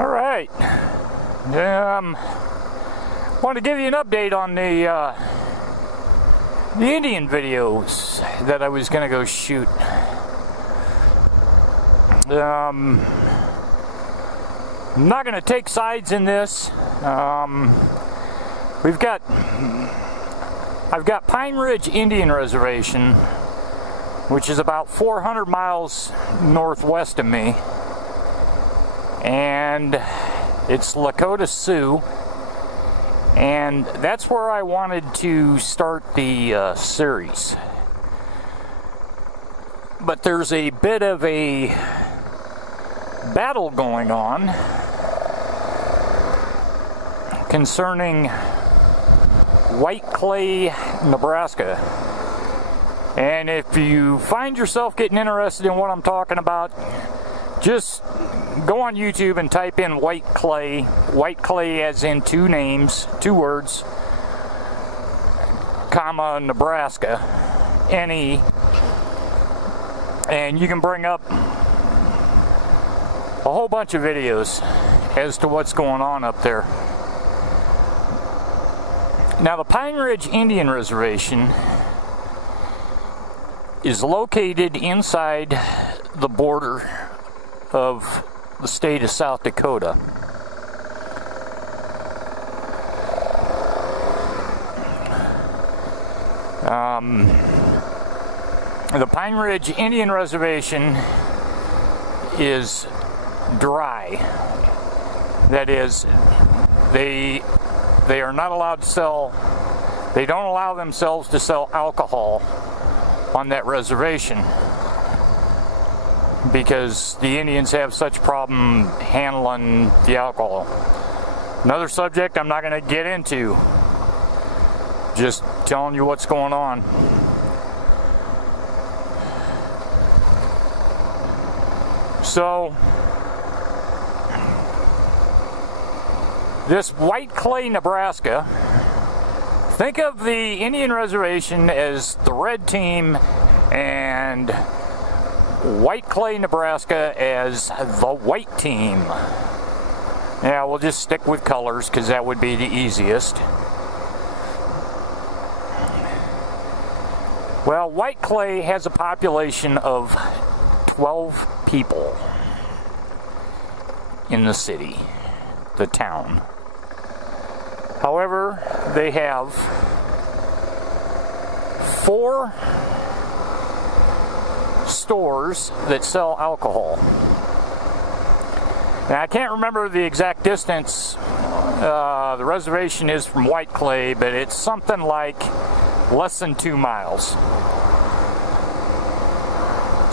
All right. Want to give you an update on the Indian videos that I was going to go shoot. I'm not going to take sides in this. I've got Pine Ridge Indian Reservation, which is about 400 miles northwest of me, and it's Lakota Sioux, and that's where I wanted to start the series. But there's a bit of a battle going on concerning White Clay, Nebraska. And if you find yourself getting interested in what I'm talking about, just go on YouTube and type in White Clay. White Clay as in two names, two words, comma, Nebraska, N-E. And you can bring up a whole bunch of videos as to what's going on up there. Now, the Pine Ridge Indian Reservation is located inside the border of the state of South Dakota. The Pine Ridge Indian Reservation is dry. That is, they are not allowed to sell, they don't allow themselves to sell alcohol on that reservation because the Indians have such problem handling the alcohol. Another subject I'm not going to get into, just telling you what's going on. So this White Clay, Nebraska, think of the Indian Reservation as the red team and White Clay, Nebraska as the white team. Yeah, we'll just stick with colors because that would be the easiest. Well, White Clay has a population of 12 people in the city, the town. However, they have 4 stores that sell alcohol. Now, I can't remember the exact distance the reservation is from White Clay, but it's something like less than 2 miles.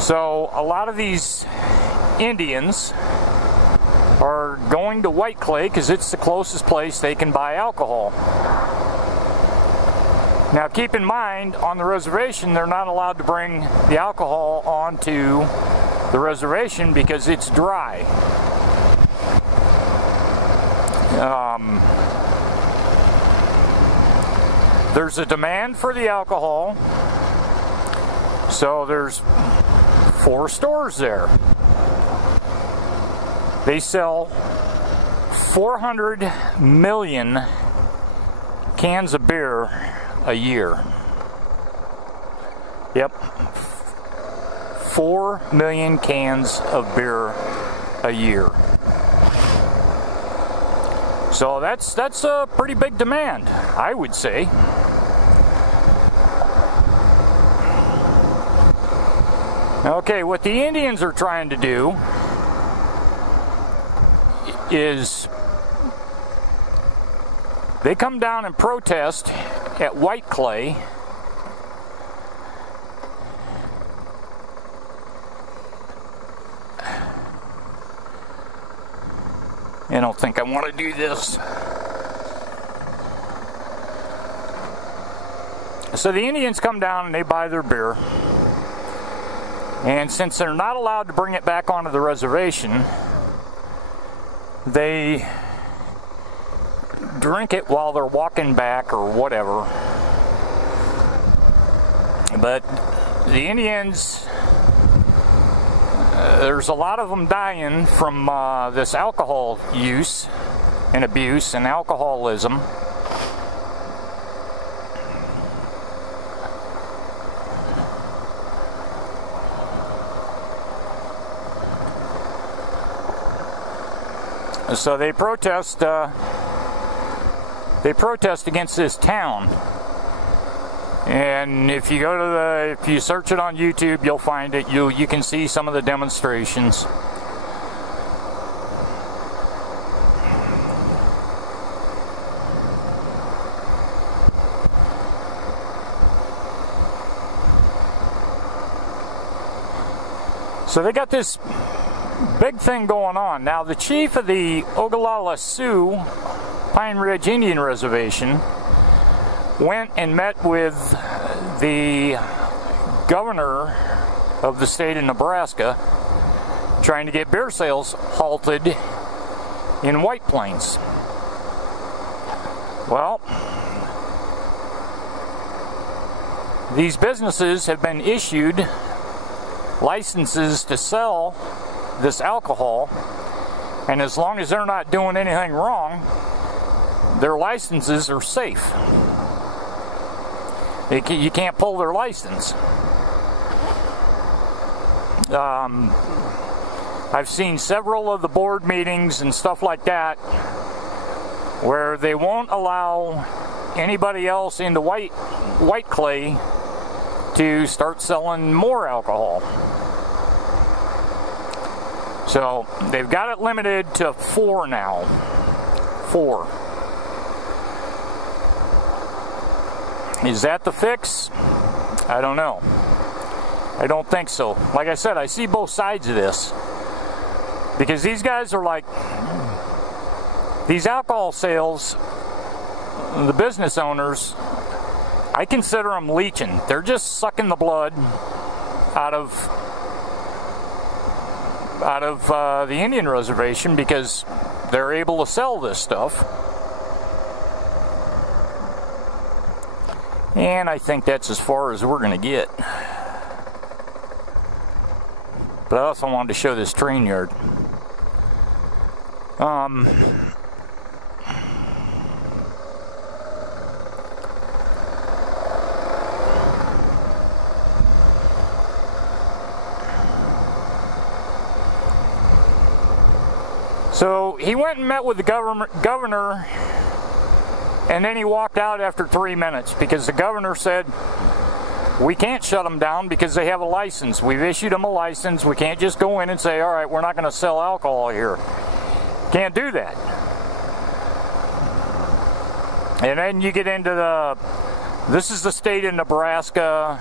So a lot of these Indians are going to White Clay because it's the closest place they can buy alcohol. Now, keep in mind, on the reservation, they're not allowed to bring the alcohol onto the reservation because it's dry. There's a demand for the alcohol, so there's 4 stores there. They sell 400 million cans of beer a year. Yep. 4 million cans of beer a year. So that's a pretty big demand, I would say. Okay, what the Indians are trying to do is they come down and protest at White Clay I don't think I want to do this. So the Indians come down and they buy their beer. And since they're not allowed to bring it back onto the reservation, they drink it while they're walking back or whatever. But the Indians there's a lot of them dying from this alcohol use and abuse and alcoholism. So they protest against this town. And if you go to if you search it on YouTube, you'll find it. You can see some of the demonstrations. So they got this big thing going on. Now the chief of the Oglala Sioux Pine Ridge Indian Reservation went and met with the governor of the state of Nebraska, trying to get beer sales halted in White Plains. Well, these businesses have been issued licenses to sell this alcohol, and as long as they're not doing anything wrong, their licenses are safe. You can't pull their license. I've seen several of the board meetings and stuff like that where they won't allow anybody else into White Clay to start selling more alcohol. So they've got it limited to 4 now. 4. Is that the fix? I don't know. I don't think so. Like I said, I see both sides of this. Because these guys are like, these alcohol sales, the business owners, I consider them leeching. They're just sucking the blood out of the Indian reservation because they're able to sell this stuff. And I think that's as far as we're going to get. But I also wanted to show this train yard. So he went and met with the governor, and then he walked out after 3 minutes because the governor said, we can't shut them down because they have a license. We've issued them a license. We can't just go in and say, all right, we're not going to sell alcohol here. Can't do that. And then you get into this is the state of Nebraska,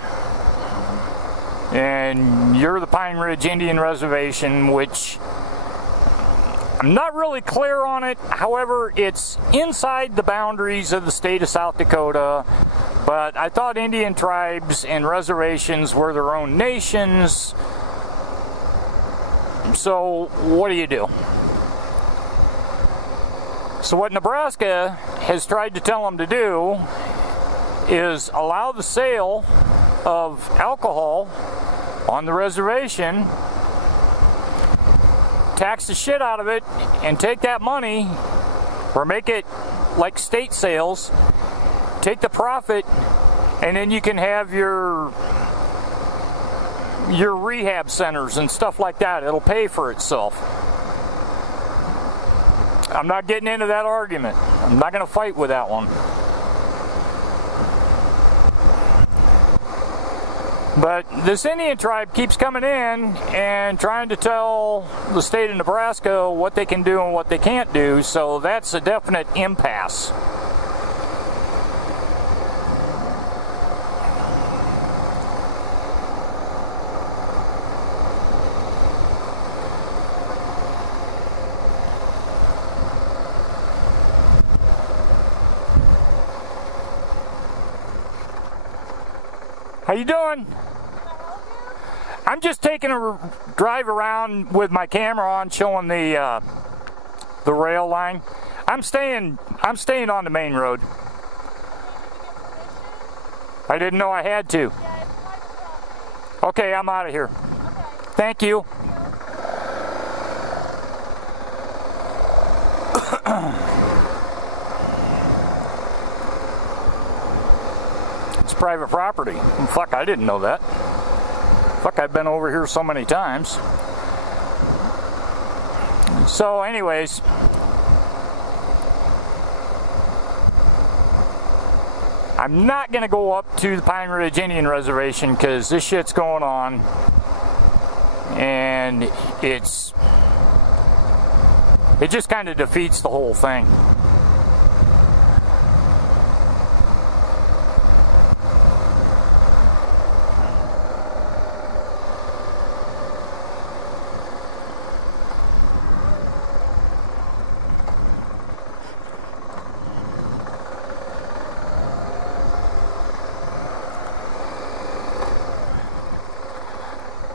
and you're the Pine Ridge Indian Reservation, which I'm not really clear on it. However, it's inside the boundaries of the state of South Dakota, but I thought Indian tribes and reservations were their own nations. So what do? So what Nebraska has tried to tell them to do is allow the sale of alcohol on the reservation, tax the shit out of it, and take that money, or make it like state sales, take the profit, and then you can have your rehab centers and stuff like that. It'll pay for itself. I'm not getting into that argument. I'm not going to fight with that one. But this Indian tribe keeps coming in and trying to tell the state of Nebraska what they can do and what they can't do, so that's a definite impasse. How you doing? I'm just taking a drive around with my camera on, showing the rail line. I'm staying on the main road. I didn't know I had to. Okay, I'm out of here. Thank you. It's private property. Fuck, I didn't know that. Fuck, I've been over here so many times. So anyways, I'm not going to go up to the Pine Ridge Indian Reservation because this shit's going on. And it just kind of defeats the whole thing.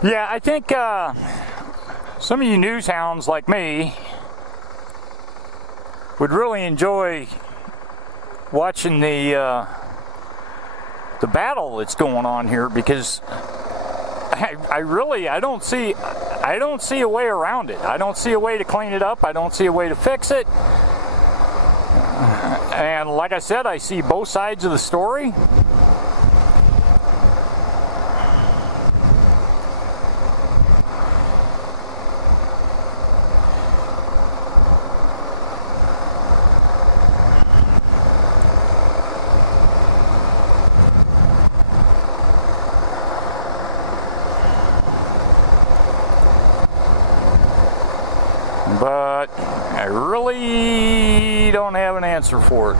Yeah, I think some of you news hounds like me would really enjoy watching the battle that's going on here, because I don't see a way around it. I don't see a way to clean it up. I don't see a way to fix it. And like I said, I see both sides of the story. But I really don't have an answer for it.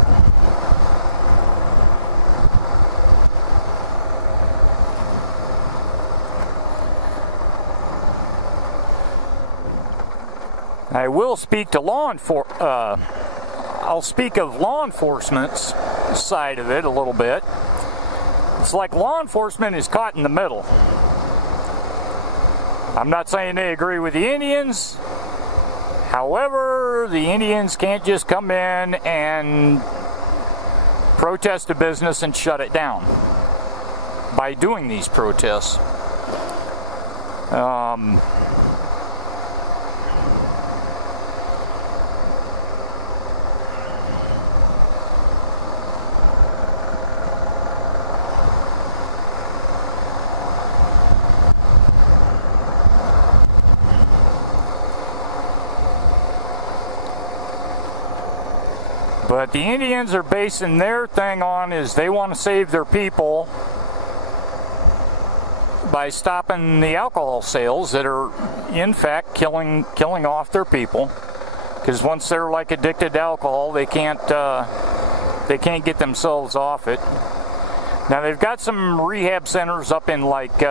I will speak to I'll speak of law enforcement's side of it a little bit. It's like law enforcement is caught in the middle. I'm not saying they agree with the Indians. However, the Indians can't just come in and protest a business and shut it down by doing these protests. But the Indians are basing their thing on is they want to save their people by stopping the alcohol sales that are in fact killing off their people. Because once they're like addicted to alcohol, they can't get themselves off it. Now they've got some rehab centers up in like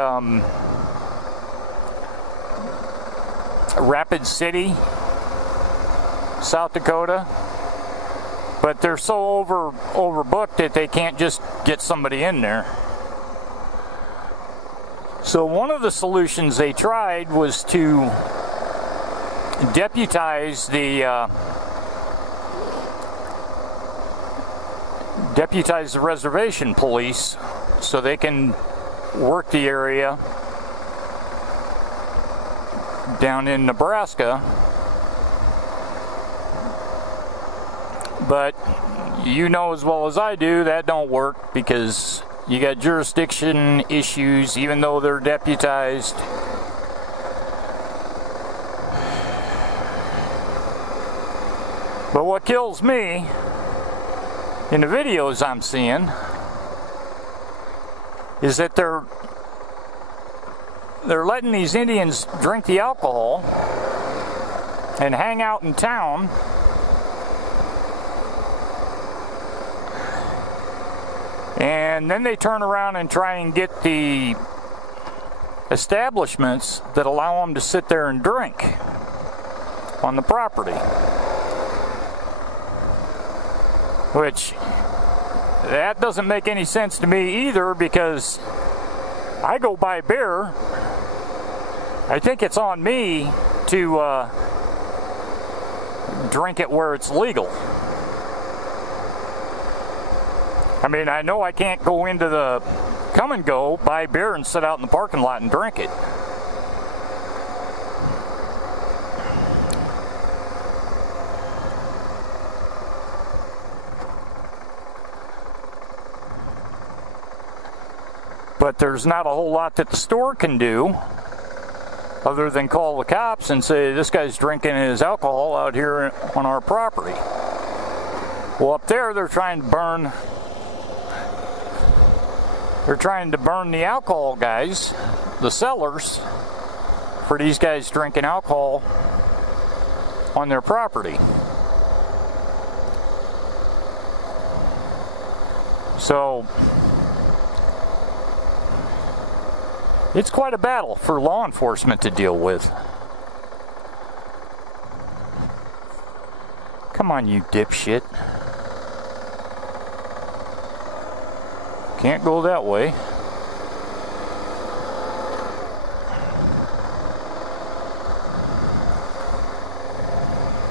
Rapid City, South Dakota. But they're so overbooked that they can't just get somebody in there. So one of the solutions they tried was to deputize the reservation police so they can work the area down in Nebraska. But you know as well as I do that don't work, because you got jurisdiction issues even though they're deputized. But what kills me in the videos I'm seeing is that they're letting these Indians drink the alcohol and hang out in town. And then they turn around and try and get the establishments that allow them to sit there and drink on the property. Which, that doesn't make any sense to me either, because I go buy beer. I think it's on me to drink it where it's legal. I mean, I know I can't go into the Come and Go, buy beer, and sit out in the parking lot and drink it. But there's not a whole lot that the store can do other than call the cops and say, this guy's drinking his alcohol out here on our property. Well, up there they're trying to burn the alcohol guys, the sellers, for these guys drinking alcohol on their property. So it's quite a battle for law enforcement to deal with. Come on, you dipshit. Can't go that way.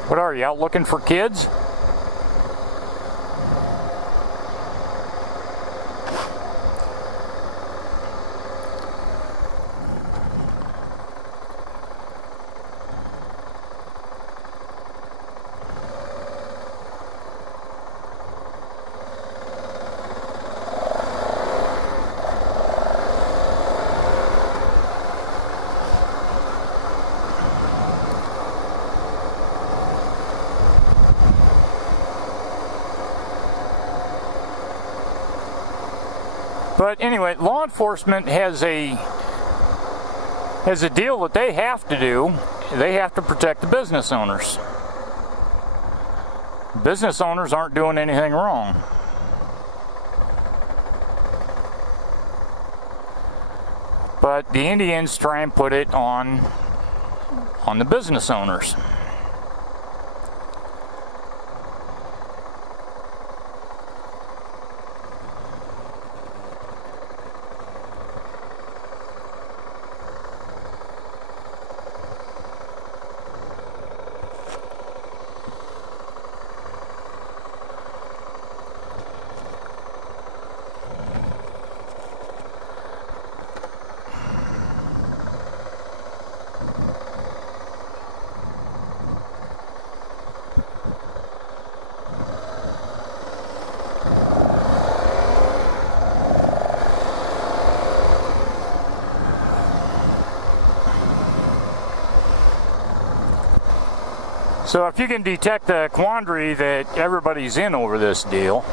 What are you, out looking for kids? But anyway, law enforcement has a deal that they have to do. They have to protect the business owners. Business owners aren't doing anything wrong. But the Indians try and put it on the business owners. So if you can detect the quandary that everybody's in over this deal,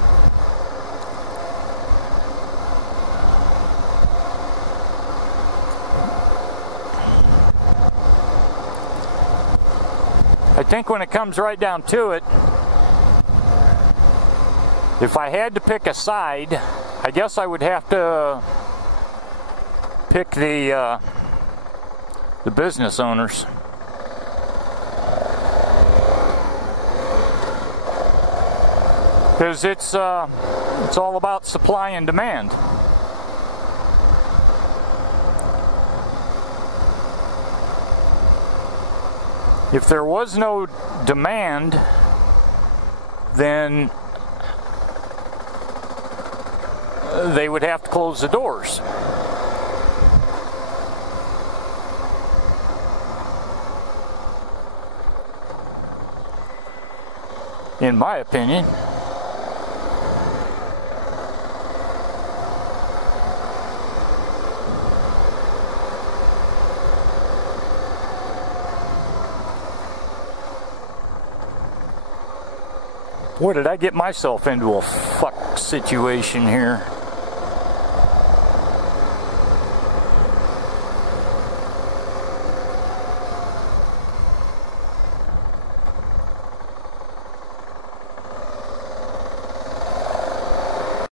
I think when it comes right down to it, if I had to pick a side, I guess I would have to pick the business owners. Because it's all about supply and demand. If there was no demand, then they would have to close the doors. In my opinion. Boy, did I get myself into a fuck situation here.